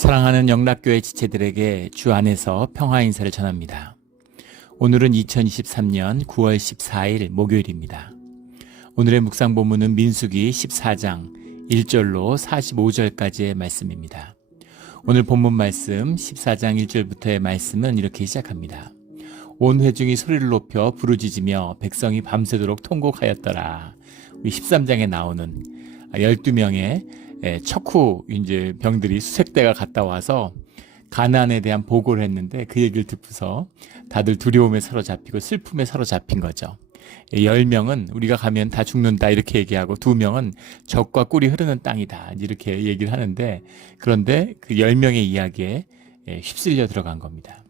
사랑하는 영락교회 지체들에게 주 안에서 평화 인사를 전합니다. 오늘은 2023년 9월 14일 목요일입니다. 오늘의 묵상 본문은 민수기 14장 1절로 45절까지의 말씀입니다. 오늘 본문 말씀 14장 1절부터의 말씀은 이렇게 시작합니다. 온 회중이 소리를 높여 부르짖으며 백성이 밤새도록 통곡하였더라. 우리 13장에 나오는 12명의 척후 이제 병들이 수색대가 갔다 와서 가나안에 대한 보고를 했는데 그 얘기를 듣고서 다들 두려움에 사로잡히고 슬픔에 사로잡힌 거죠. 10명은 우리가 가면 다 죽는다 이렇게 얘기하고 2명은 젖과 꿀이 흐르는 땅이다 이렇게 얘기를 하는데, 그런데 그 10명의 이야기에 휩쓸려 들어간 겁니다.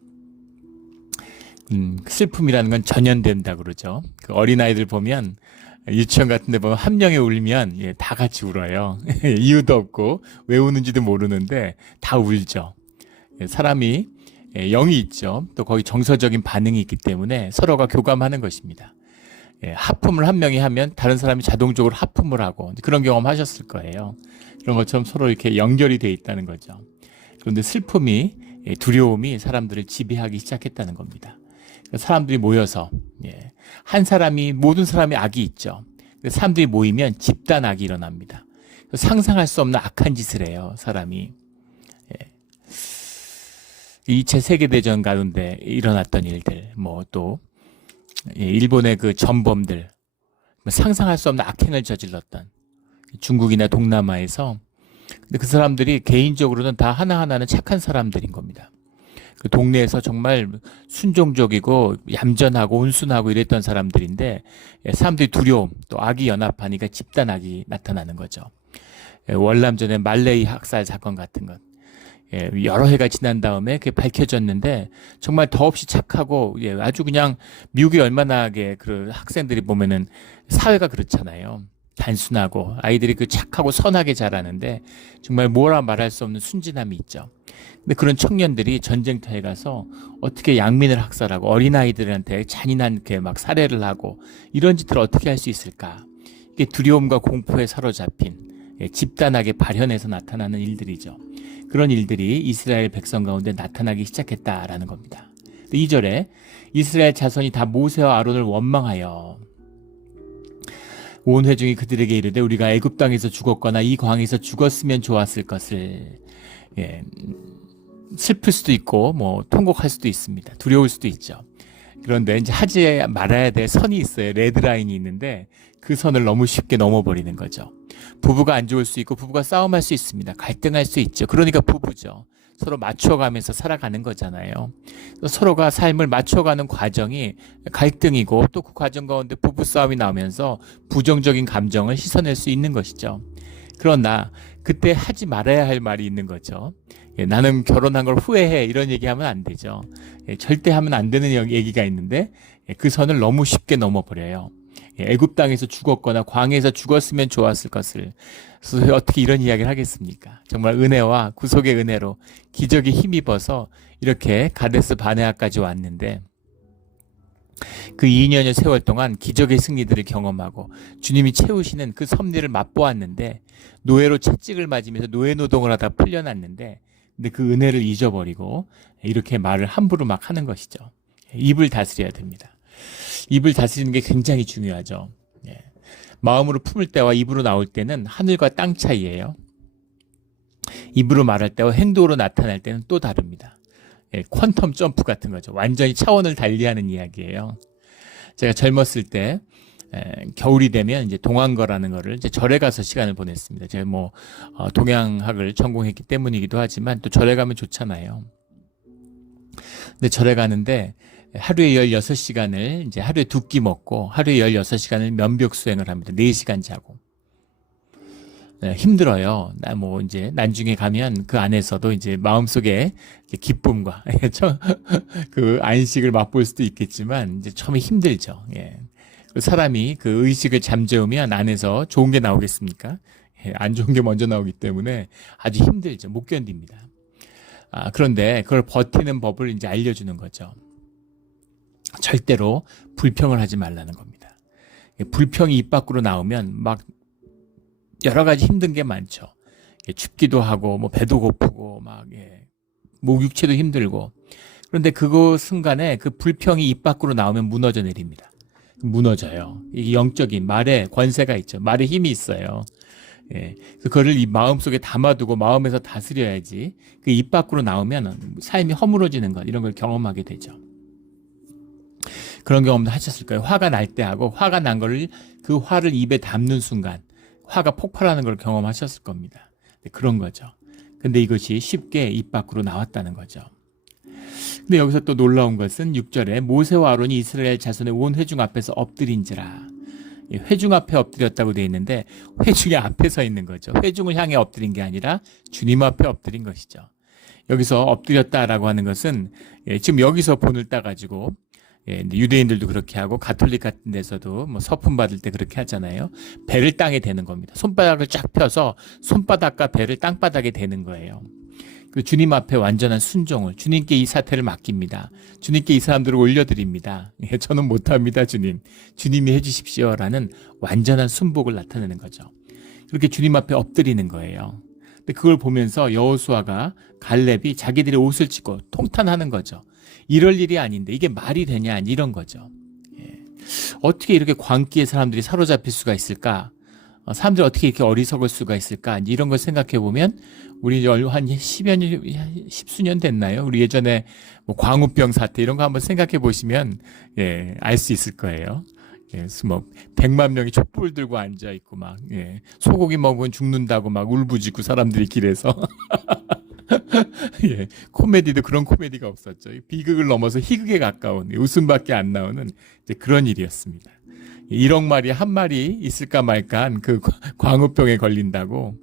슬픔이라는 건 전염된다 그러죠. 그 어린아이들 보면 유치원 같은 데 보면 한 명이 울면 다 같이 울어요. 이유도 없고 왜 우는지도 모르는데 다 울죠. 사람이 영이 있죠. 또 거기 정서적인 반응이 있기 때문에 서로가 교감하는 것입니다. 하품을 한 명이 하면 다른 사람이 자동적으로 하품을 하고, 그런 경험 하셨을 거예요. 그런 것처럼 서로 이렇게 연결이 돼 있다는 거죠. 그런데 슬픔이, 두려움이 사람들을 지배하기 시작했다는 겁니다. 사람들이 모여서 한 사람이, 모든 사람이 악이 있죠. 사람들이 모이면 집단 악이 일어납니다. 상상할 수 없는 악한 짓을 해요, 사람이. 2차 세계대전 가운데 일어났던 일들, 또 일본의 그 전범들, 상상할 수 없는 악행을 저질렀던 중국이나 동남아에서, 근데 그 사람들이 개인적으로는 다 하나하나는 착한 사람들인 겁니다. 그 동네에서 정말 순종적이고 얌전하고 온순하고 이랬던 사람들인데, 사람들이 두려움, 또 악이 연합하니까 집단악이 나타나는 거죠. 월남전의 말레이 학살 사건 같은 것, 여러 해가 지난 다음에 그게 밝혀졌는데 정말 더없이 착하고 아주 그냥, 미국이 얼마나 그 학생들이 보면은 사회가 그렇잖아요. 단순하고 아이들이 그 착하고 선하게 자라는데 정말 뭐라 말할 수 없는 순진함이 있죠. 근데 그런 청년들이 전쟁터에 가서 어떻게 양민을 학살하고 어린아이들한테 잔인한 막 살해를 하고 이런 짓들을 어떻게 할 수 있을까? 이게 두려움과 공포에 사로잡힌 집단하게 발현해서 나타나는 일들이죠. 그런 일들이 이스라엘 백성 가운데 나타나기 시작했다라는 겁니다. 2절에 이스라엘 자손이 다 모세와 아론을 원망하여 온 회중이 그들에게 이르되 우리가 애굽 땅에서 죽었거나 이 광에서 죽었으면 좋았을 것을. 슬플 수도 있고 통곡할 수도 있습니다. 두려울 수도 있죠. 그런데 이제 하지 말아야 될 선이 있어요. 레드라인이 있는데 그 선을 너무 쉽게 넘어버리는 거죠. 부부가 안 좋을 수 있고 부부가 싸움할 수 있습니다. 갈등할 수 있죠. 그러니까 부부죠. 서로 맞춰가면서 살아가는 거잖아요. 서로가 삶을 맞춰가는 과정이 갈등이고, 또 그 과정 가운데 부부싸움이 나오면서 부정적인 감정을 씻어낼 수 있는 것이죠. 그러나 그때 하지 말아야 할 말이 있는 거죠. 나는 결혼한 걸 후회해, 이런 얘기하면 안 되죠. 절대 하면 안 되는 얘기가 있는데 그 선을 너무 쉽게 넘어버려요. 애굽 땅에서 죽었거나 광에서 죽었으면 좋았을 것을. 그래서 어떻게 이런 이야기를 하겠습니까? 정말 은혜와 구속의 은혜로 기적에 힘입어서 이렇게 가데스 바네아까지 왔는데, 그 2년여 세월 동안 기적의 승리들을 경험하고 주님이 채우시는 그 섭리를 맛보았는데, 노예로 채찍을 맞으면서 노예 노동을 하다 풀려났는데, 근데 그 은혜를 잊어버리고 이렇게 말을 함부로 막 하는 것이죠. 입을 다스려야 됩니다. 입을 다스리는 게 굉장히 중요하죠. 마음으로 품을 때와 입으로 나올 때는 하늘과 땅 차이예요. 입으로 말할 때와 행동으로 나타날 때는 또 다릅니다. 퀀텀 점프 같은 거죠. 완전히 차원을 달리하는 이야기예요. 제가 젊었을 때 겨울이 되면 이제 동안거라는 거를 이제 절에 가서 시간을 보냈습니다. 제가 동양학을 전공했기 때문이기도 하지만 또 절에 가면 좋잖아요. 근데 절에 가는데 하루에 16시간을 이제 하루에 2끼 먹고 하루에 16시간을 면벽 수행을 합니다. 4시간 자고. 힘들어요. 이제 나중에 가면 그 안에서도 이제 마음속에 기쁨과 그 안식을 맛볼 수도 있겠지만 이제 처음에 힘들죠. 사람이 그 의식을 잠재우면 안에서 좋은 게 나오겠습니까? 안 좋은 게 먼저 나오기 때문에 아주 힘들죠. 못 견딥니다. 그런데 그걸 버티는 법을 이제 알려주는 거죠. 절대로 불평을 하지 말라는 겁니다. 불평이 입 밖으로 나오면 막 여러 가지 힘든 게 많죠. 춥기도 하고 뭐 배도 고프고 막 뭐 육체도 힘들고 그런데 그 순간에 그 불평이 입 밖으로 나오면 무너져 내립니다. 무너져요. 이게 영적인 말에 권세가 있죠. 말에 힘이 있어요. 그래서 그거를 이 마음속에 담아두고 마음에서 다스려야지 그 입 밖으로 나오면 삶이 허물어지는 것 이런 걸 경험하게 되죠. 그런 경험도 하셨을 거예요. 화가 날 때 하고 화가 난 거를 그 화를 입에 담는 순간 화가 폭발하는 걸 경험하셨을 겁니다. 그런 거죠. 근데 이것이 쉽게 입 밖으로 나왔다는 거죠. 근데 여기서 또 놀라운 것은 6절에 모세와 아론이 이스라엘 자손의 온 회중 앞에서 엎드린지라. 회중 앞에 엎드렸다고 되어 있는데 회중의 앞에 서 있는 거죠. 회중을 향해 엎드린 게 아니라 주님 앞에 엎드린 것이죠. 여기서 엎드렸다라고 하는 것은 지금 여기서 본을 따가지고 유대인들도 그렇게 하고 가톨릭 같은 데서도 뭐 서품 받을 때 그렇게 하잖아요. 배를 땅에 대는 겁니다. 손바닥을 쫙 펴서 손바닥과 배를 땅바닥에 대는 거예요. 그 주님 앞에 완전한 순종을 주님께 이 사태를 맡깁니다. 주님께 이 사람들을 올려드립니다. 저는 못합니다. 주님이 해주십시오라는 완전한 순복을 나타내는 거죠. 그렇게 주님 앞에 엎드리는 거예요. 근데 그걸 보면서 여호수아가 갈렙이 자기들의 옷을 찢고 통탄하는 거죠. 이럴 일이 아닌데 이게 말이 되냐 이런 거죠. 어떻게 이렇게 광기에 사람들이 사로잡힐 수가 있을까? 사람들이 어떻게 이렇게 어리석을 수가 있을까? 이런 걸 생각해 보면 우리 한 10수년 됐나요? 우리 예전에 뭐 광우병 사태 이런 거 한번 생각해 보시면 알 수 있을 거예요. 그래서 뭐 100만 명이 촛불 들고 앉아 있고 막 소고기 먹으면 죽는다고 막 울부짖고 사람들이 길에서 코미디도 그런 코미디가 없었죠. 비극을 넘어서 희극에 가까운 웃음밖에 안 나오는 이제 그런 일이었습니다. 1억 마리 한 마리 있을까 말까 한 그 광우병에 걸린다고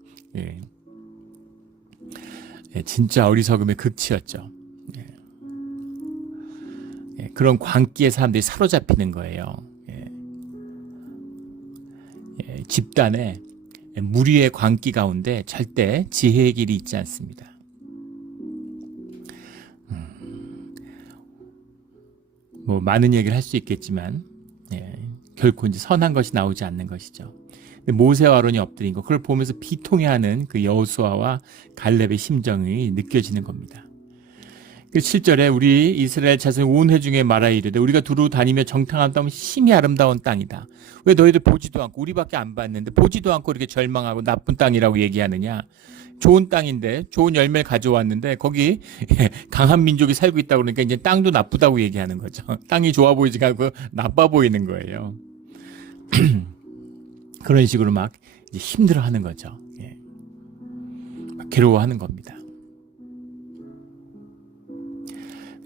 진짜 어리석음의 극치였죠. 그런 광기에 사람들이 사로잡히는 거예요. 집단에 무리의 광기 가운데 절대 지혜의 길이 있지 않습니다. 뭐 많은 얘기를 할 수 있겠지만 결코 이제 선한 것이 나오지 않는 것이죠. 모세와 아론이 엎드린 거 그걸 보면서 비통해하는 그 여호수아와 갈렙의 심정이 느껴지는 겁니다. 그 7절에 우리 이스라엘 자손의 온 회중에 말하여 이르되 우리가 두루 다니며 정탐한 땅은 심히 아름다운 땅이다. 왜 너희들 보지도 않고 우리밖에 안 봤는데 보지도 않고 이렇게 절망하고 나쁜 땅이라고 얘기하느냐. 좋은 땅인데 좋은 열매를 가져왔는데 거기 강한 민족이 살고 있다고 그러니까 이제 땅도 나쁘다고 얘기하는 거죠. 땅이 좋아 보이지 않고 나빠 보이는 거예요. 그런 식으로 막 이제 힘들어하는 거죠. 막 괴로워하는 겁니다.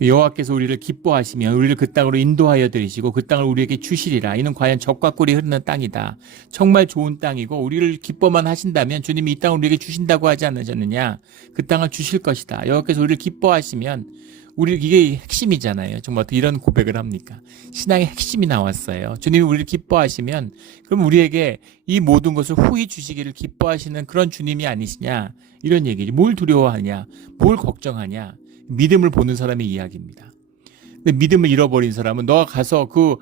여호와께서 우리를 기뻐하시며 우리를 그 땅으로 인도하여 들이시고 그 땅을 우리에게 주시리라. 이는 과연 젖과 꿀이 흐르는 땅이다. 정말 좋은 땅이고 우리를 기뻐만 하신다면 주님이 이 땅을 우리에게 주신다고 하지 않으셨느냐. 그 땅을 주실 것이다. 여호와께서 우리를 기뻐하시면 우리 이게 핵심이잖아요. 정말 어떻게 이런 고백을 합니까? 신앙의 핵심이 나왔어요. 주님이 우리를 기뻐하시면 그럼 우리에게 이 모든 것을 후히 주시기를 기뻐하시는 그런 주님이 아니시냐. 이런 얘기지. 뭘 두려워하냐. 뭘 걱정하냐. 믿음을 보는 사람의 이야기입니다. 근데 믿음을 잃어버린 사람은 너가 가서 그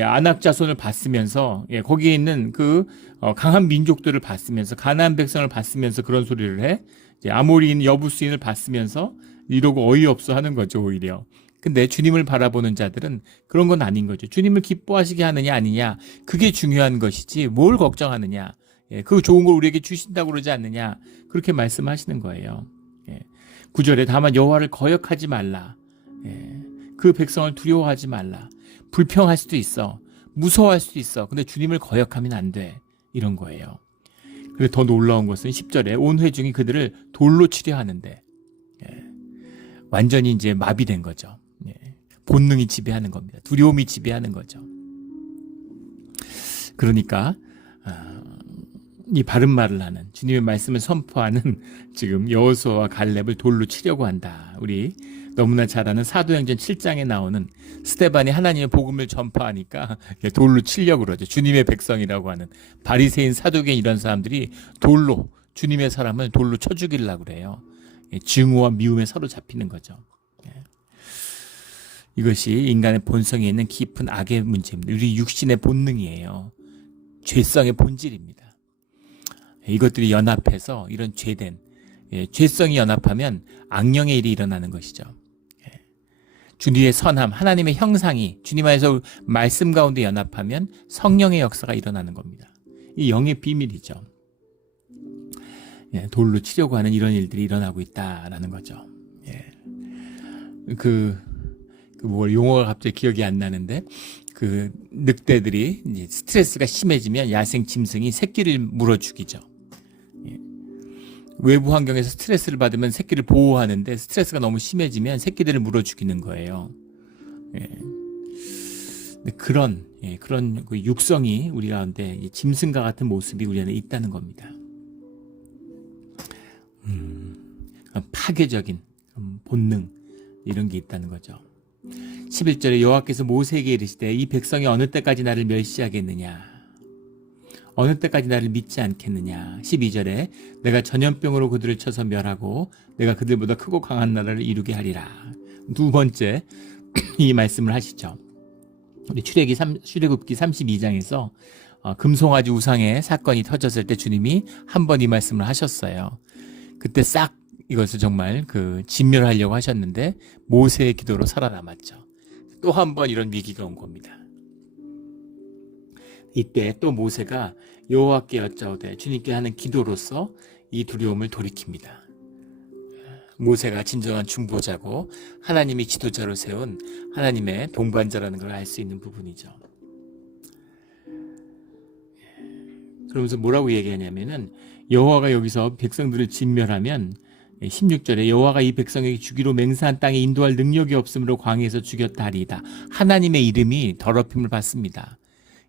아낙 자손을 봤으면서 거기에 있는 그 강한 민족들을 봤으면서 가나안 백성을 봤으면서 그런 소리를 해. 아모리인 여부수인을 봤으면서 이러고 어이없어 하는 거죠 오히려. 근데 주님을 바라보는 자들은 그런 건 아닌 거죠. 주님을 기뻐하시게 하느냐 아니냐 그게 중요한 것이지 뭘 걱정하느냐. 그 좋은 걸 우리에게 주신다고 그러지 않느냐 그렇게 말씀하시는 거예요. 9절에 다만 여호와를 거역하지 말라. 그 백성을 두려워하지 말라. 불평할 수도 있어. 무서워할 수도 있어. 근데 주님을 거역하면 안 돼. 이런 거예요. 그리고 더 놀라운 것은 10절에 온 회중이 그들을 돌로 치려 하는데 완전히 이제 마비된 거죠. 본능이 지배하는 겁니다. 두려움이 지배하는 거죠. 그러니까 이 바른 말을 하는 주님의 말씀을 선포하는 지금 여호수아와 갈렙을 돌로 치려고 한다. 우리 너무나 잘 아는 사도행전 7장에 나오는 스데반이 하나님의 복음을 전파하니까 돌로 치려고 그러죠. 주님의 백성이라고 하는 바리새인 사두개인 이런 사람들이 돌로 주님의 사람을 돌로 쳐 죽이려고 그래요. 증오와 미움에 사로잡히는 거죠. 이것이 인간의 본성에 있는 깊은 악의 문제입니다. 우리 육신의 본능이에요. 죄성의 본질입니다. 이것들이 연합해서 이런 죄된 죄성이 연합하면 악령의 일이 일어나는 것이죠. 주님의 선함, 하나님의 형상이 주님 안에서 말씀 가운데 연합하면 성령의 역사가 일어나는 겁니다. 이 영의 비밀이죠. 돌로 치려고 하는 이런 일들이 일어나고 있다라는 거죠. 용어가 갑자기 기억이 안 나는데, 늑대들이 이제 스트레스가 심해지면 야생 짐승이 새끼를 물어 죽이죠. 외부 환경에서 스트레스를 받으면 새끼를 보호하는데 스트레스가 너무 심해지면 새끼들을 물어 죽이는 거예요. 그런 그 육성이 우리 가운데 짐승과 같은 모습이 우리 안에 있다는 겁니다. 파괴적인 본능, 이런 게 있다는 거죠. 11절에 여호와께서 모세에게 이르시되 이 백성이 어느 때까지 나를 멸시하겠느냐, 어느 때까지 나를 믿지 않겠느냐. 12절에 내가 전염병으로 그들을 쳐서 멸하고 내가 그들보다 크고 강한 나라를 이루게 하리라. 두 번째 이 말씀을 하시죠. 우리 출애굽기 32장에서 금송아지 우상의 사건이 터졌을 때 주님이 한 번 이 말씀을 하셨어요. 그때 싹 이것을 정말 진멸하려고 하셨는데 모세의 기도로 살아남았죠. 또 한 번 이런 위기가 온 겁니다. 이때 또 모세가 여호와께 여짜오되 주님께 하는 기도로서 이 두려움을 돌이킵니다. 모세가 진정한 중보자고 하나님이 지도자로 세운 하나님의 동반자라는 걸 알 수 있는 부분이죠. 그러면서 뭐라고 얘기하냐면은 여호와가 여기서 백성들을 진멸하면 16절에 여호와가 이 백성에게 주기로 맹세한 땅에 인도할 능력이 없으므로 광야에서 죽였다 하리이다. 하나님의 이름이 더럽힘을 받습니다.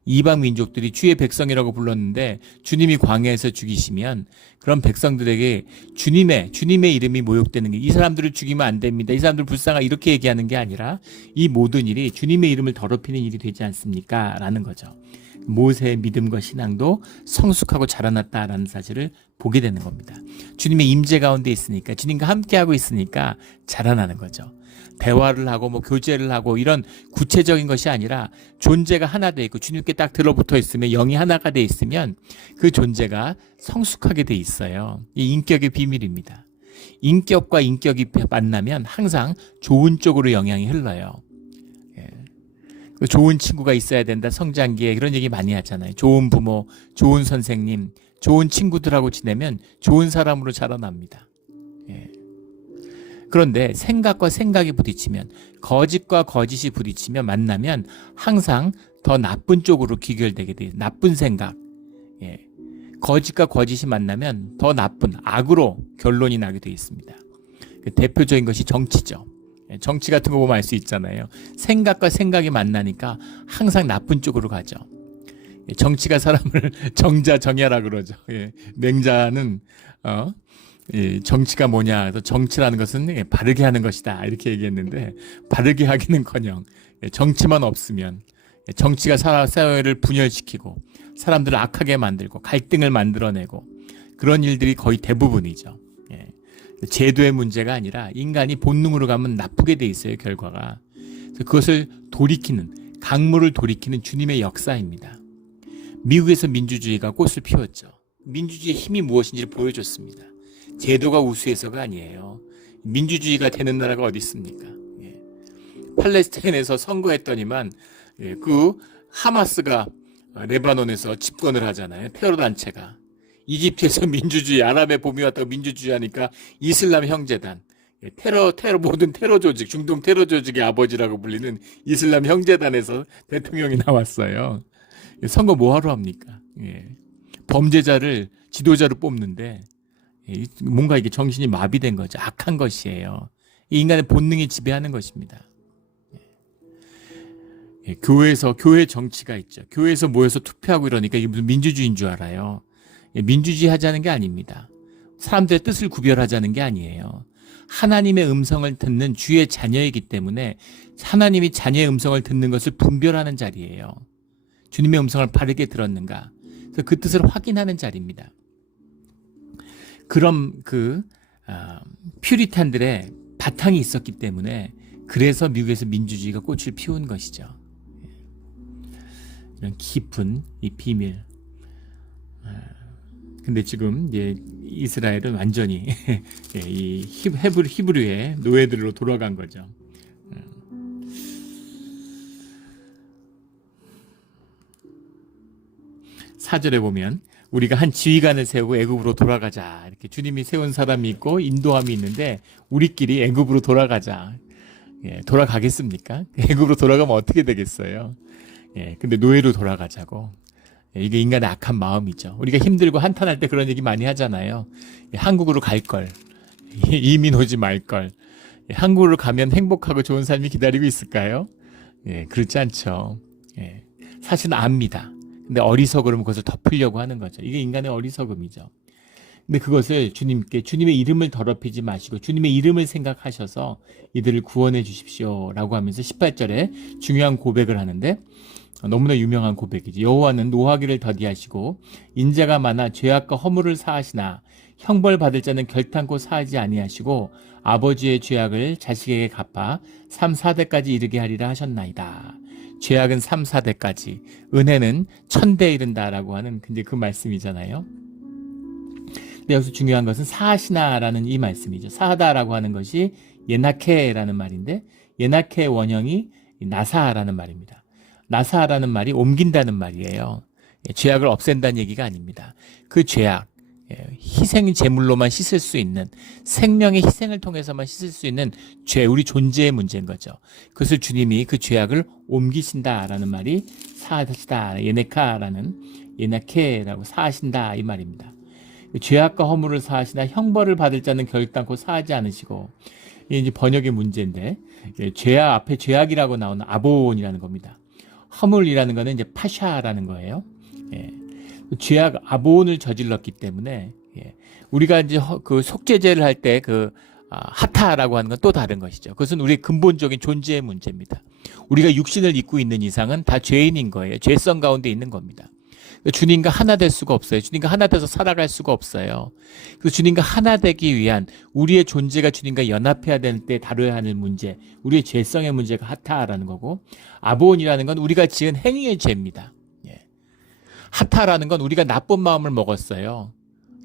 이방 민족들이 주의 백성이라고 불렀는데 주님이 광야에서 죽이시면 그런 백성들에게 주님의 이름이 모욕되는 게, 이 사람들을 죽이면 안 됩니다, 이 사람들 불쌍하, 이렇게 얘기하는 게 아니라 이 모든 일이 주님의 이름을 더럽히는 일이 되지 않습니까? 라는 거죠. 모세의 믿음과 신앙도 성숙하고 자라났다라는 사실을 보게 되는 겁니다. 주님의 임재 가운데 있으니까, 주님과 함께하고 있으니까 자라나는 거죠. 대화를 하고 교제를 하고 이런 구체적인 것이 아니라 존재가 하나 돼 있고 주님께 딱 들어붙어 있으면, 영이 하나가 돼 있으면 그 존재가 성숙하게 돼 있어요. 이 인격의 비밀입니다. 인격과 인격이 만나면 항상 좋은 쪽으로 영향이 흘러요. 좋은 친구가 있어야 된다, 성장기에 그런 얘기 많이 하잖아요. 좋은 부모, 좋은 선생님, 좋은 친구들하고 지내면 좋은 사람으로 자라납니다. 그런데 생각과 생각이 부딪히면, 거짓과 거짓이 부딪히면, 만나면 항상 더 나쁜 쪽으로 귀결되게 돼요. 나쁜 생각, 거짓과 거짓이 만나면 더 나쁜 악으로 결론이 나게 되어 있습니다. 대표적인 것이 정치죠. 정치 같은 거 보면 알 수 있잖아요. 생각과 생각이 만나니까 항상 나쁜 쪽으로 가죠. 정치가 사람을 정자정야라 그러죠. 맹자는 정치가 뭐냐, 정치라는 것은 바르게 하는 것이다, 이렇게 얘기했는데, 바르게 하기는커녕 정치만 없으면, 정치가 사회를 분열시키고 사람들을 악하게 만들고 갈등을 만들어내고 그런 일들이 거의 대부분이죠. 제도의 문제가 아니라 인간이 본능으로 가면 나쁘게 돼 있어요, 결과가. 그래서 그것을 돌이키는, 강물을 돌이키는 주님의 역사입니다. 미국에서 민주주의가 꽃을 피웠죠. 민주주의의 힘이 무엇인지를 보여줬습니다. 제도가 우수해서가 아니에요. 민주주의가 되는 나라가 어디 있습니까? 팔레스타인에서 선거했더니만 그 하마스가 레바논에서 집권을 하잖아요. 테러 단체가. 이집트에서 민주주의, 아랍의 봄이 왔다고 민주주의 하니까 이슬람 형제단, 모든 테러 조직, 중동 테러 조직의 아버지라고 불리는 이슬람 형제단에서 대통령이 나왔어요. 선거 뭐하러 합니까? 범죄자를 지도자로 뽑는데 뭔가 이게 정신이 마비된 거죠. 악한 것이에요. 이 인간의 본능이 지배하는 것입니다. 교회에서 교회 정치가 있죠. 교회에서 모여서 투표하고 이러니까 이게 무슨 민주주의인 줄 알아요. 민주주의 하자는 게 아닙니다. 사람들의 뜻을 구별하자는 게 아니에요. 하나님의 음성을 듣는 주의 자녀이기 때문에 하나님이 자녀의 음성을 듣는 것을 분별하는 자리예요. 주님의 음성을 바르게 들었는가, 그래서 그 뜻을 확인하는 자리입니다. 그런 퓨리탄들의 바탕이 있었기 때문에, 그래서 미국에서 민주주의가 꽃을 피운 것이죠. 이런 깊은 이 비밀. 근데 지금 이제 이스라엘은 완전히 예, 이 히브리의 노예들로 돌아간 거죠. 4절에 보면 우리가 한 지휘관을 세우고 애굽으로 돌아가자. 이렇게 주님이 세운 사람이 있고 인도함이 있는데 우리끼리 애굽으로 돌아가자. 예, 돌아가겠습니까? 애굽으로 돌아가면 어떻게 되겠어요? 예, 근데 노예로 돌아가자고. 예, 이게 인간의 악한 마음이죠. 우리가 힘들고 한탄할 때 그런 얘기 많이 하잖아요. 예, 한국으로 갈 걸. 이민 오지 말 걸. 예, 한국으로 가면 행복하고 좋은 삶이 기다리고 있을까요? 예, 그렇지 않죠. 예, 사실은 압니다. 근데 어리석으면 그것을 덮으려고 하는 거죠. 이게 인간의 어리석음이죠. 근데 그것을 주님의 이름을 더럽히지 마시고 주님의 이름을 생각하셔서 이들을 구원해 주십시오 라고 하면서 18절에 중요한 고백을 하는데 너무나 유명한 고백이죠. 여호와는 노하기를 더디하시고 인자가 많아 죄악과 허물을 사하시나 형벌 받을 자는 결탄코 사하지 아니하시고 아버지의 죄악을 자식에게 갚아 3, 4대까지 이르게 하리라 하셨나이다. 죄악은 3, 4대까지, 은혜는 1000대에 이른다라고 하는 이제 그 말씀이잖아요. 근데 여기서 중요한 것은 사하시나라는 이 말씀이죠. 사하다라고 하는 것이 예나케라는 말인데 예나케의 원형이 나사라는 말입니다. 나사라는 말이 옮긴다는 말이에요. 죄악을 없앤다는 얘기가 아닙니다. 그 죄악, 희생 제물로만 씻을 수 있는 생명의 희생을 통해서만 씻을 수 있는 죄, 우리 존재의 문제인 거죠. 그것을 주님이 그 죄악을 옮기신다라는 말이 사하시다, 예나케라고 사하신다 이 말입니다. 죄악과 허물을 사하시나 형벌을 받을 자는 결단코 사하지 않으시고 이게 이제 번역의 문제인데 죄악 앞에 죄악이라고 나오는 아본이라는 겁니다. 허물이라는 거는 이제 파샤라는 거예요. 죄악 아본을 저질렀기 때문에 우리가 이제 그 속죄제를 할 때 그 하타라고 하는 건 또 다른 것이죠. 그것은 우리의 근본적인 존재의 문제입니다. 우리가 육신을 입고 있는 이상은 다 죄인인 거예요. 죄성 가운데 있는 겁니다. 주님과 하나 될 수가 없어요. 주님과 하나 돼서 살아갈 수가 없어요. 그래서 주님과 하나 되기 위한 우리의 존재가 주님과 연합해야 될 때 다뤄야 하는 문제, 우리의 죄성의 문제가 하타라는 거고 아본이라는 건 우리가 지은 행위의 죄입니다. 하타라는 건 우리가 나쁜 마음을 먹었어요.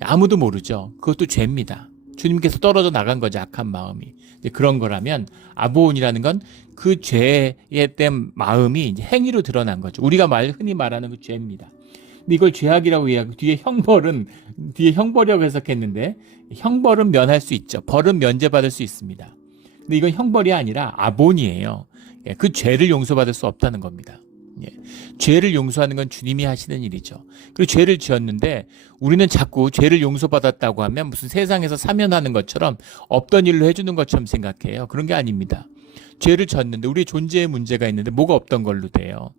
아무도 모르죠. 그것도 죄입니다. 주님께서 떨어져 나간 거죠. 악한 마음이. 그런 거라면 아보온이라는 건 그 죄에 대한 마음이 이제 행위로 드러난 거죠. 우리가 흔히 말하는 그 죄입니다. 근데 이걸 죄악이라고 이해하고 뒤에 형벌이라고 해석했는데 형벌은 면할 수 있죠. 벌은 면제받을 수 있습니다. 근데 이건 형벌이 아니라 아본이에요. 그 죄를 용서받을 수 없다는 겁니다. 죄를 용서하는 건 주님이 하시는 일이죠. 그리고 죄를 지었는데 우리는 자꾸 죄를 용서받았다고 하면 무슨 세상에서 사면하는 것처럼 없던 일로 해주는 것처럼 생각해요. 그런 게 아닙니다. 죄를 졌는데 우리의 존재에 문제가 있는데 뭐가 없던 걸로 돼요.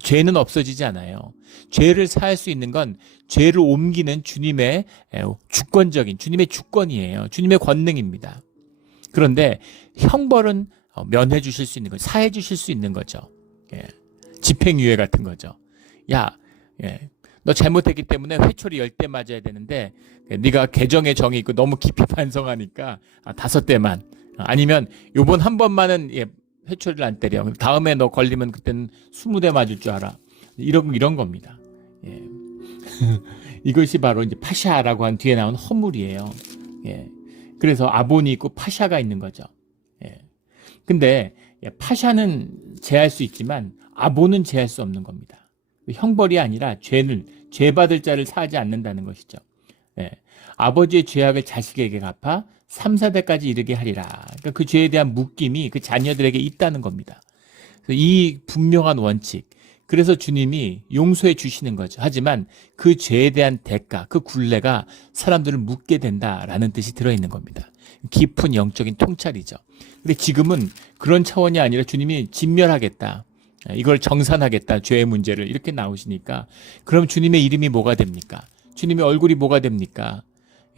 죄는 없어지지 않아요. 죄를 사할 수 있는 건 죄를 옮기는 주님의 주님의 주권이에요. 주님의 권능입니다. 그런데 형벌은 면해 주실 수 있는 거죠. 사해 주실 수 있는 거죠. 집행유예 같은 거죠. 야, 너 잘못했기 때문에 회초리 10대 맞아야 되는데 네가 개정의 정이 있고 너무 깊이 반성하니까 5대만 아니면 요번 한 번만은 회초리를 안 때려. 다음에 너 걸리면 그때는 20대 맞을 줄 알아. 이런 겁니다. 이것이 바로 이제 파샤라고 한 뒤에 나온 허물이에요. 그래서 아본이 있고 파샤가 있는 거죠. 근데 파샤는 제할 수 있지만 아본은 제할 수 없는 겁니다. 형벌이 아니라 죄 받을 자를 사하지 않는다는 것이죠. 아버지의 죄악을 자식에게 갚아 3, 4대까지 이르게 하리라. 그러니까 그 죄에 대한 묶임이 그 자녀들에게 있다는 겁니다. 이 분명한 원칙. 그래서 주님이 용서해 주시는 거죠. 하지만 그 죄에 대한 대가, 그 굴레가 사람들을 묶게 된다라는 뜻이 들어있는 겁니다. 깊은 영적인 통찰이죠. 근데 지금은 그런 차원이 아니라 주님이 진멸하겠다. 이걸 정산하겠다. 죄의 문제를 이렇게 나오시니까 그럼 주님의 이름이 뭐가 됩니까? 주님의 얼굴이 뭐가 됩니까?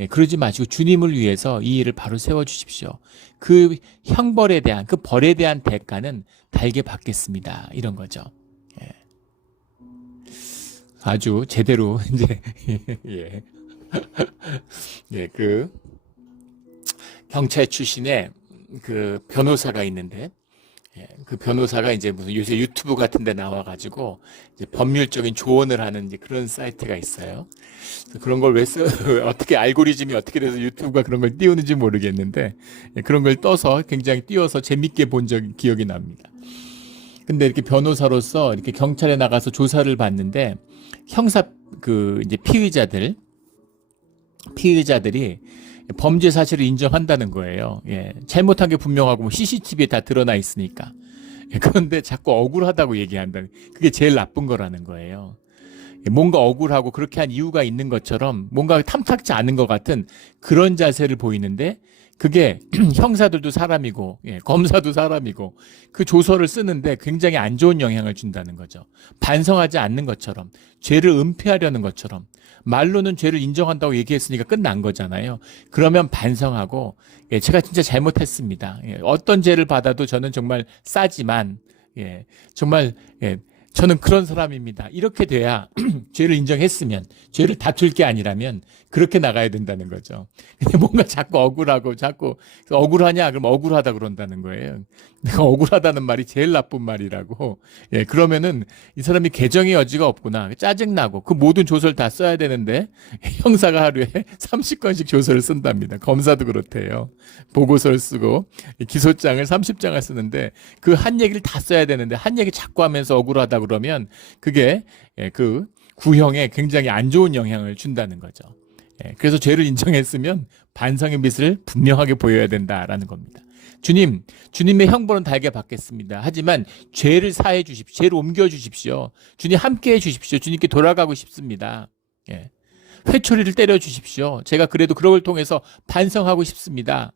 그러지 마시고 주님을 위해서 이 일을 바로 세워주십시오. 그 형벌에 대한 그 벌에 대한 대가는 달게 받겠습니다. 이런 거죠. 아주 제대로 이제 그 경찰 출신의 그 변호사가 있는데 그 변호사가 이제 무슨 요새 유튜브 같은 데 나와가지고 이제 법률적인 조언을 하는 이제 그런 사이트가 있어요. 그래서 그런 걸 왜 어떻게 알고리즘이 어떻게 돼서 유튜브가 그런 걸 띄우는지 모르겠는데 그런 걸 떠서 굉장히 띄워서 재밌게 본 기억이 납니다. 근데 이렇게 변호사로서 이렇게 경찰에 나가서 조사를 받는데 형사 이제 피의자들이 범죄 사실을 인정한다는 거예요. 잘못한 게 분명하고 뭐 CCTV에 다 드러나 있으니까. 그런데 자꾸 억울하다고 얘기한다는, 그게 제일 나쁜 거라는 거예요. 뭔가 억울하고 그렇게 한 이유가 있는 것처럼 뭔가 탐탁지 않은 것 같은 그런 자세를 보이는데, 그게 형사들도 사람이고 검사도 사람이고 그 조서를 쓰는데 굉장히 안 좋은 영향을 준다는 거죠. 반성하지 않는 것처럼, 죄를 은폐하려는 것처럼. 말로는 죄를 인정한다고 얘기했으니까 끝난 거잖아요. 그러면 반성하고 제가 진짜 잘못했습니다. 어떤 죄를 받아도 저는 정말 싸지만 정말 저는 그런 사람입니다. 이렇게 돼야 죄를 인정했으면, 죄를 다툴 게 아니라면 그렇게 나가야 된다는 거죠. 근데 뭔가 자꾸 억울하고 자꾸 억울하냐? 그럼 억울하다 그런다는 거예요. 내가 억울하다는 말이 제일 나쁜 말이라고. 그러면은 이 사람이 개정의 여지가 없구나. 짜증나고 그 모든 조서를 다 써야 되는데 형사가 하루에 30건씩 조서를 쓴답니다. 검사도 그렇대요. 보고서를 쓰고 기소장을 30장을 쓰는데 그 한 얘기를 다 써야 되는데 한 얘기 자꾸 하면서 억울하다 그러면 그게 그 구형에 굉장히 안 좋은 영향을 준다는 거죠. 그래서 죄를 인정했으면 반성의 빛을 분명하게 보여야 된다라는 겁니다. 주님의 형벌은 달게 받겠습니다. 하지만 죄를 사해 주십시오. 죄를 옮겨 주십시오. 주님 함께 해 주십시오. 주님께 돌아가고 싶습니다. 회초리를 때려 주십시오. 제가 그래도 그걸 통해서 반성하고 싶습니다.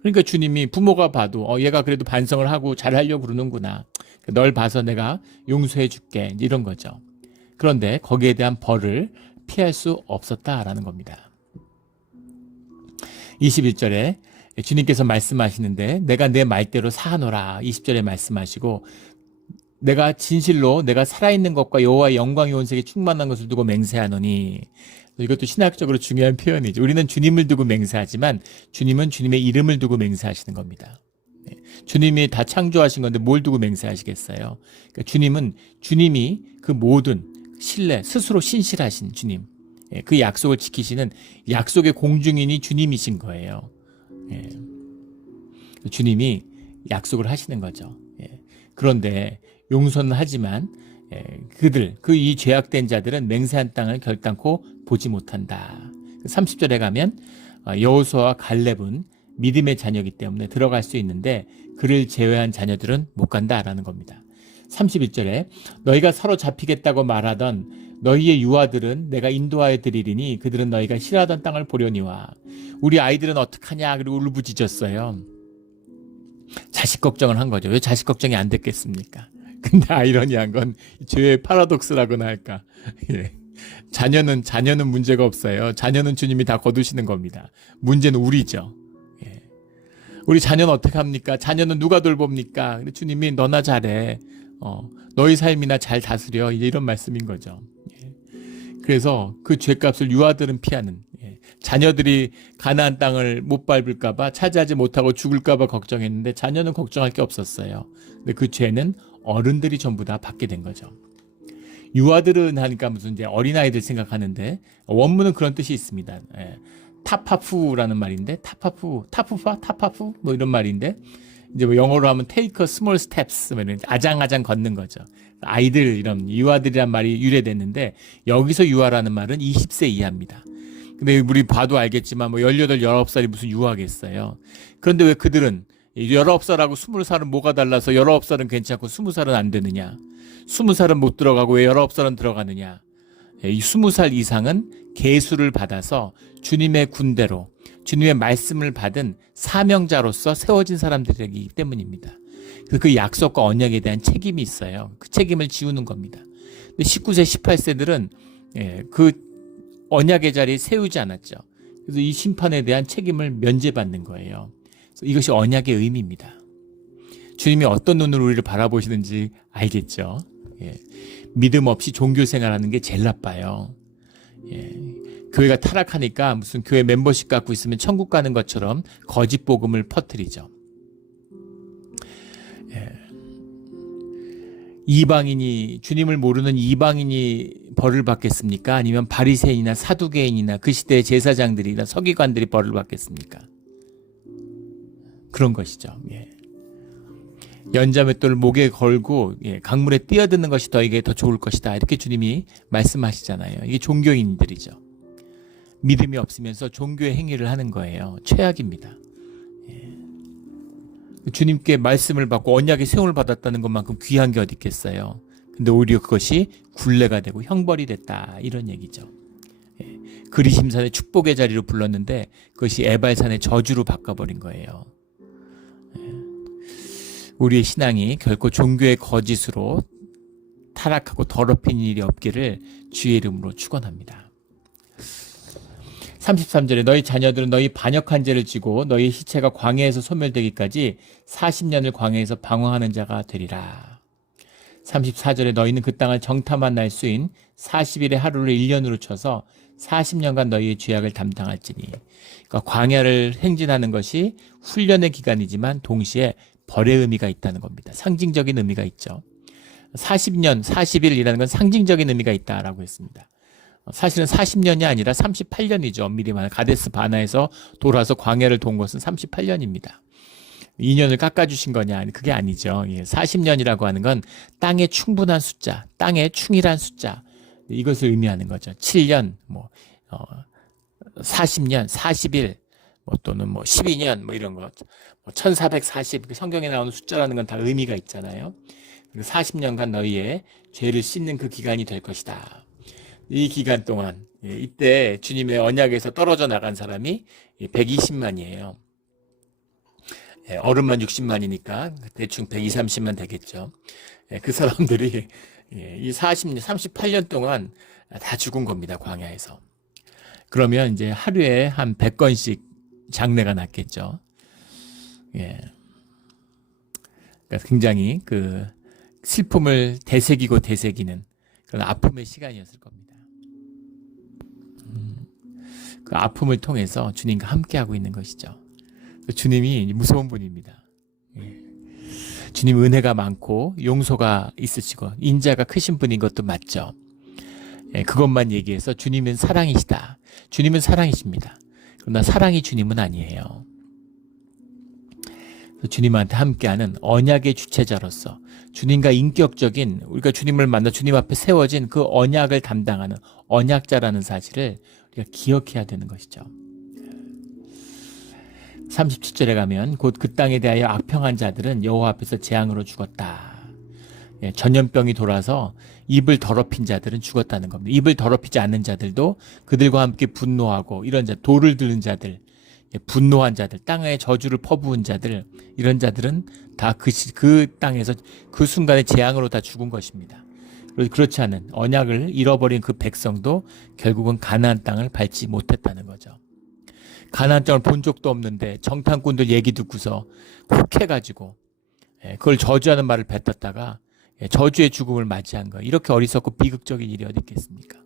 그러니까 주님이 부모가 봐도 얘가 그래도 반성을 하고 잘하려고 그러는구나. 널 봐서 내가 용서해 줄게. 이런 거죠. 그런데 거기에 대한 벌을 피할 수 없었다라는 겁니다. 21절에 주님께서 말씀하시는데 내가 내 말대로 사하노라. 20절에 말씀하시고 내가 진실로 내가 살아있는 것과 여호와의 영광이 온 세계 충만한 것을 두고 맹세하노니. 이것도 신학적으로 중요한 표현이죠. 우리는 주님을 두고 맹세하지만 주님은 주님의 이름을 두고 맹세하시는 겁니다. 주님이 다 창조하신 건데 뭘 두고 맹세하시겠어요? 그러니까 주님이 그 모든 신뢰, 스스로 신실하신 주님, 그 약속을 지키시는 약속의 공중인이 주님이신 거예요. 주님이 약속을 하시는 거죠. 그런데 용서는 하지만 이 죄악된 자들은 맹세한 땅을 결단코 보지 못한다. 30절에 가면 여호수아와 갈렙은 믿음의 자녀이기 때문에 들어갈 수 있는데 그를 제외한 자녀들은 못 간다라는 겁니다. 31절에 너희가 사로잡히겠다고 말하던 너희의 유아들은 내가 인도하여 드리리니 그들은 너희가 싫어하던 땅을 보려니와. 우리 아이들은 어떡하냐 그리고 울부짖었어요. 자식 걱정을 한 거죠. 왜 자식 걱정이 안 됐겠습니까? 근데 아이러니한 건 죄의 파라독스라고나 할까. 자녀는 문제가 없어요. 자녀는 주님이 다 거두시는 겁니다. 문제는 우리죠. 우리 자녀는 어떻게 합니까? 자녀는 누가 돌봅니까? 근데 주님이 너나 잘해. 너희 삶이나 잘 다스려. 이런 말씀인 거죠. 그래서 그 죄값을 유아들은 피하는, 자녀들이 가나안 땅을 못 밟을까봐 차지하지 못하고 죽을까봐 걱정했는데 자녀는 걱정할 게 없었어요. 근데 그 죄는 어른들이 전부 다 받게 된 거죠. 유아들은 하니까 무슨 이제 어린아이들 생각하는데 원문은 그런 뜻이 있습니다. 타파푸라는 말인데 타파푸 뭐 이런 말인데 이제 뭐 영어로 하면 take a small steps, 아장아장 걷는 거죠. 아이들, 이런 유아들이란 말이 유래됐는데 여기서 유아라는 말은 20세 이하입니다. 근데 우리 봐도 알겠지만 뭐 18, 19살이 무슨 유아겠어요. 그런데 왜 그들은 19살하고 20살은 뭐가 달라서 19살은 괜찮고 20살은 안 되느냐? 20살은 못 들어가고 왜 19살은 들어가느냐? 이 20살 이상은 계수를 받아서 주님의 군대로 주님의 말씀을 받은 사명자로서 세워진 사람들이기 때문입니다. 그래서 그 약속과 언약에 대한 책임이 있어요. 그 책임을 지우는 겁니다. 근데 19세, 18세들은 그 언약의 자리에 세우지 않았죠. 그래서 이 심판에 대한 책임을 면제받는 거예요. 그래서 이것이 언약의 의미입니다. 주님이 어떤 눈으로 우리를 바라보시는지 알겠죠. 믿음 없이 종교 생활하는 게 제일 나빠요. 교회가 타락하니까 무슨 교회 멤버십 갖고 있으면 천국 가는 것처럼 거짓 복음을 퍼뜨리죠. 이방인이, 주님을 모르는 이방인이 벌을 받겠습니까? 아니면 바리새인이나 사두개인이나 그 시대의 제사장들이나 서기관들이 벌을 받겠습니까? 그런 것이죠. 예. 연자맷돌을 목에 걸고 강물에 뛰어드는 것이 너에게 더 좋을 것이다. 이렇게 주님이 말씀하시잖아요. 이게 종교인들이죠. 믿음이 없으면서 종교의 행위를 하는 거예요. 최악입니다. 주님께 말씀을 받고 언약의 세움을 받았다는 것만큼 귀한 게 어디 있겠어요. 근데 오히려 그것이 굴레가 되고 형벌이 됐다. 이런 얘기죠. 그리심산의 축복의 자리로 불렀는데 그것이 에발산의 저주로 바꿔버린 거예요. 우리의 신앙이 결코 종교의 거짓으로 타락하고 더럽힌 일이 없기를 주의 이름으로 축원합니다. 33절에 너희 자녀들은 너희 반역한 죄를 지고 너희 시체가 광야에서 소멸되기까지 40년을 광야에서 방황하는 자가 되리라. 34절에 너희는 그 땅을 정탐한 날 수인 40일의 하루를 1년으로 쳐서 40년간 너희의 죄악을 담당할지니. 그러니까 광야를 행진하는 것이 훈련의 기간이지만 동시에 벌의 의미가 있다는 겁니다. 상징적인 의미가 있죠. 40년, 40일이라는 건 상징적인 의미가 있다라고 했습니다. 사실은 40년이 아니라 38년이죠. 엄밀히 말하면 가데스 바나에서 돌아서 광야를 돈 것은 38년입니다. 2년을 깎아주신 거냐? 그게 아니죠. 40년이라고 하는 건 땅의 충분한 숫자, 땅의 충일한 숫자, 이것을 의미하는 거죠. 7년, 40년, 40일, 또는 12년, 이런 거. 1440, 성경에 나오는 숫자라는 건 다 의미가 있잖아요. 40년간 너희의 죄를 씻는 그 기간이 될 것이다. 이 기간 동안, 이때 주님의 언약에서 떨어져 나간 사람이 120만이에요. 어른만 60만이니까 대충 120, 30만 되겠죠. 그 사람들이 이 40년, 38년 동안 다 죽은 겁니다. 광야에서. 그러면 이제 하루에 한 100건씩 장례가 났겠죠. 그러니까 굉장히 그 슬픔을 되새기고 되새기는 그런 아픔의 시간이었을 겁니다. 그 아픔을 통해서 주님과 함께하고 있는 것이죠. 주님이 무서운 분입니다. 주님 은혜가 많고 용서가 있으시고 인자가 크신 분인 것도 맞죠. 그것만 얘기해서 주님은 사랑이시다. 주님은 사랑이십니다. 그러나 사랑이 주님은 아니에요. 주님한테 함께하는 언약의 주체자로서 주님과 인격적인, 우리가 주님을 만나 주님 앞에 세워진 그 언약을 담당하는 언약자라는 사실을 우리가 기억해야 되는 것이죠. 37절에 가면 곧 그 땅에 대하여 악평한 자들은 여호와 앞에서 재앙으로 죽었다. 전염병이 돌아서 입을 더럽힌 자들은 죽었다는 겁니다. 입을 더럽히지 않는 자들도 그들과 함께 분노하고 이런 자, 돌을 드는 자들, 분노한 자들, 땅에 저주를 퍼부은 자들, 이런 자들은 다 그 땅에서 그 순간에 재앙으로 다 죽은 것입니다. 그렇지 않은 언약을 잃어버린 그 백성도 결국은 가나안 땅을 밟지 못했다는 거죠. 가나안 땅을 본 적도 없는데 정탐꾼들 얘기 듣고서 혹해가지고 그걸 저주하는 말을 뱉었다가 저주의 죽음을 맞이한 거예요. 이렇게 어리석고 비극적인 일이 어디 있겠습니까?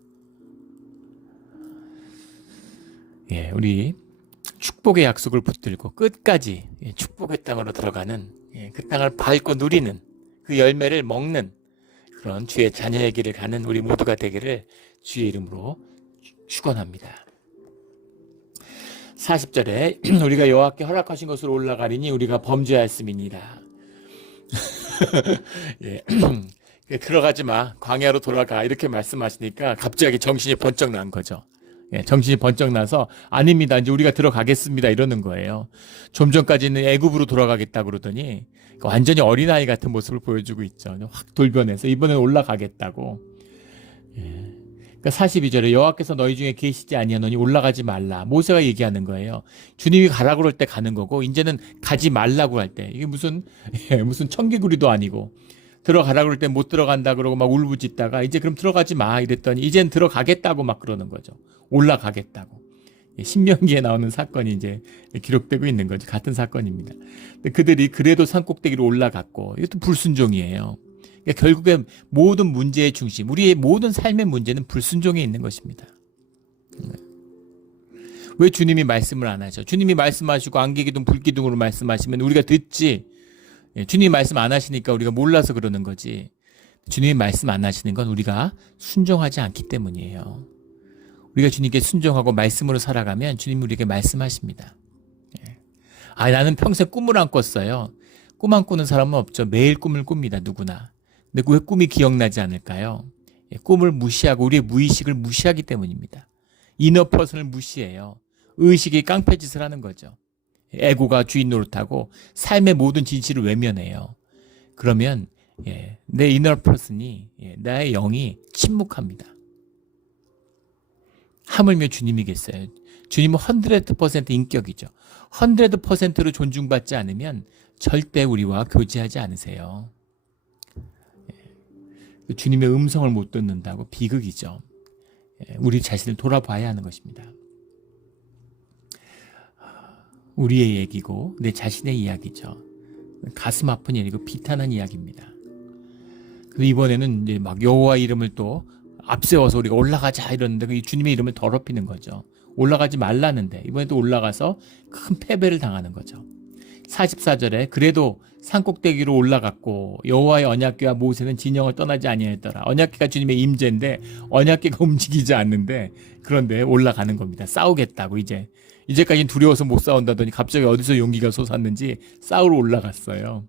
우리 축복의 약속을 붙들고 끝까지 축복의 땅으로 들어가는, 그 땅을 밟고 누리는, 그 열매를 먹는 그런 주의 자녀의 길을 가는 우리 모두가 되기를 주의 이름으로 축원합니다. 40절에 우리가 여호와께 허락하신 것으로 올라가리니 우리가 범죄하였음이니라. 들어가지 마, 광야로 돌아가, 이렇게 말씀하시니까 갑자기 정신이 번쩍 난 거죠. 정신이 번쩍 나서 아닙니다, 이제 우리가 들어가겠습니다, 이러는 거예요. 좀 전까지는 애굽으로 돌아가겠다 그러더니 완전히 어린아이 같은 모습을 보여주고 있죠. 확 돌변해서 이번엔 올라가겠다고. 그러니까 42절에 여호와께서 너희 중에 계시지 아니하노니 올라가지 말라. 모세가 얘기하는 거예요. 주님이 가라 그럴 때 가는 거고, 이제는 가지 말라고 할 때, 이게 무슨 청개구리도 아니고, 들어가라 그럴 때 못 들어간다 그러고 막 울부짖다가 이제 그럼 들어가지 마 이랬더니 이젠 들어가겠다고 막 그러는 거죠. 올라가겠다고. 신명기에 나오는 사건이 이제 기록되고 있는 거죠. 같은 사건입니다. 근데 그들이 그래도 산꼭대기로 올라갔고, 이것도 불순종이에요. 그러니까 결국엔 모든 문제의 중심, 우리의 모든 삶의 문제는 불순종에 있는 것입니다. 왜 주님이 말씀을 안 하죠? 주님이 말씀하시고 안개기둥 불기둥으로 말씀하시면 우리가 듣지. 주님이 말씀 안 하시니까 우리가 몰라서 그러는 거지. 주님이 말씀 안 하시는 건 우리가 순종하지 않기 때문이에요. 우리가 주님께 순종하고 말씀으로 살아가면 주님이 우리에게 말씀하십니다. 나는 평생 꿈을 안 꿨어요. 꿈 안 꾸는 사람은 없죠. 매일 꿈을 꿉니다. 누구나. 근데 왜 꿈이 기억나지 않을까요? 꿈을 무시하고 우리의 무의식을 무시하기 때문입니다. 이너 퍼슨을 무시해요. 의식이 깡패짓을 하는 거죠. 에고가 주인 노릇하고 삶의 모든 진실을 외면해요. 그러면 내 이너 퍼슨이, 나의 영이 침묵합니다. 하물며 주님이겠어요. 주님은 100% 인격이죠. 100%로 존중받지 않으면 절대 우리와 교제하지 않으세요. 주님의 음성을 못 듣는다고 비극이죠. 우리 자신을 돌아봐야 하는 것입니다. 우리의 얘기고 내 자신의 이야기죠. 가슴 아픈 일이고 비탄한 이야기입니다. 그래서 이번에는 이제 막 여호와 이름을 또 앞세워서 우리가 올라가자 이러는데 주님의 이름을 더럽히는 거죠. 올라가지 말라는데 이번에 또 올라가서 큰 패배를 당하는 거죠. 44절에 그래도 산꼭대기로 올라갔고 여호와의 언약궤와 모세는 진영을 떠나지 아니하였더라. 언약궤가 주님의 임재인데 언약궤가 움직이지 않는데 그런데 올라가는 겁니다. 싸우겠다고 이제까지는 두려워서 못 싸운다더니 갑자기 어디서 용기가 솟았는지 싸우러 올라갔어요.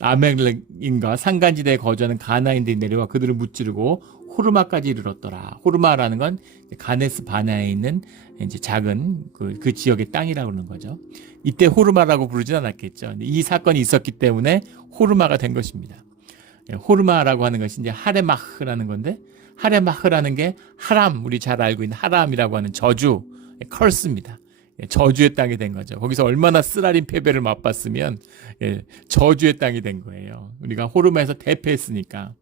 아멜렉인과 산간지대에 거주하는 가나인들이 내려와 그들을 무찌르고 호르마까지 이르렀더라. 호르마라는 건 가네스 바나에 있는 이제 작은 그 지역의 땅이라고 그러는 거죠. 이때 호르마라고 부르진 않았겠죠. 이 사건이 있었기 때문에 호르마가 된 것입니다. 호르마라고 하는 것이 이제 하레마흐라는 건데, 하레마흐라는 게 하람, 우리 잘 알고 있는 하람이라고 하는 저주, 컬스입니다. 저주의 땅이 된 거죠. 거기서 얼마나 쓰라린 패배를 맛봤으면 저주의 땅이 된 거예요. 우리가 호르마에서 대패했으니까.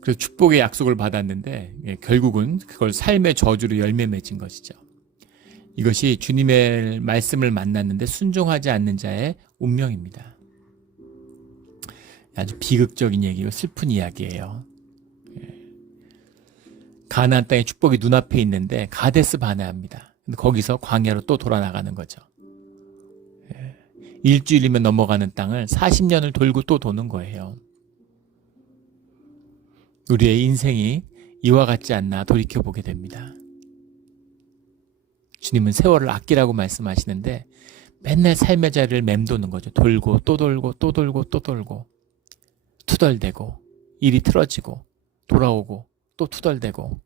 그래서 축복의 약속을 받았는데 결국은 그걸 삶의 저주로 열매 맺은 것이죠. 이것이 주님의 말씀을 만났는데 순종하지 않는 자의 운명입니다. 아주 비극적인 얘기고 슬픈 이야기예요. 가나안 땅의 축복이 눈앞에 있는데 가데스 바네아입니다. 근데 거기서 광야로 또 돌아나가는 거죠. 일주일이면 넘어가는 땅을 40년을 돌고 또 도는 거예요. 우리의 인생이 이와 같지 않나 돌이켜보게 됩니다. 주님은 세월을 아끼라고 말씀하시는데 맨날 삶의 자리를 맴도는 거죠. 돌고 또 돌고 또 돌고 또 돌고 투덜대고 일이 틀어지고 돌아오고 또 투덜대고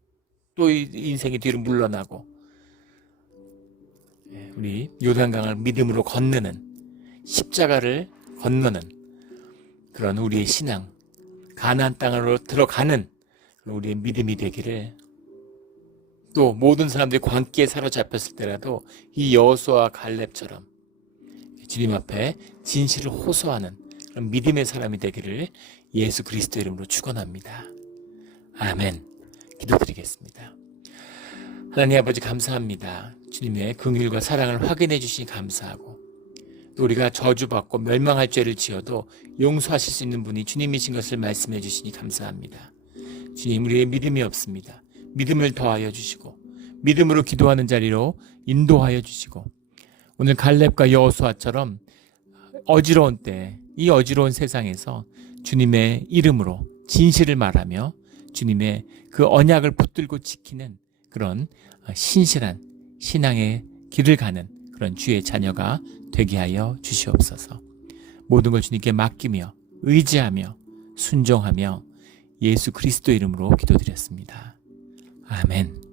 또 인생이 뒤로 물러나고 우리 요단강을 믿음으로 건너는 십자가를 건너는 그런 우리의 신앙 가나안 땅으로 들어가는 우리의 믿음이 되기를 또 모든 사람들이 광기에 사로잡혔을 때라도 이 여호수아와 갈렙처럼 주님 앞에 진실을 호소하는 그런 믿음의 사람이 되기를 예수 그리스도 이름으로 축원합니다. 아멘. 기도드리겠습니다. 하나님 아버지 감사합니다. 주님의 긍휼과 사랑을 확인해 주시니 감사하고 또 우리가 저주받고 멸망할 죄를 지어도 용서하실 수 있는 분이 주님이신 것을 말씀해 주시니 감사합니다. 주님 우리의 믿음이 없습니다. 믿음을 더하여 주시고 믿음으로 기도하는 자리로 인도하여 주시고 오늘 갈렙과 여호수아처럼 어지러운 때 이 어지러운 세상에서 주님의 이름으로 진실을 말하며 주님의 그 언약을 붙들고 지키는 그런 신실한 신앙의 길을 가는 그런 주의 자녀가 되게 하여 주시옵소서. 모든 걸 주님께 맡기며 의지하며 순종하며 예수 그리스도 이름으로 기도드렸습니다. 아멘.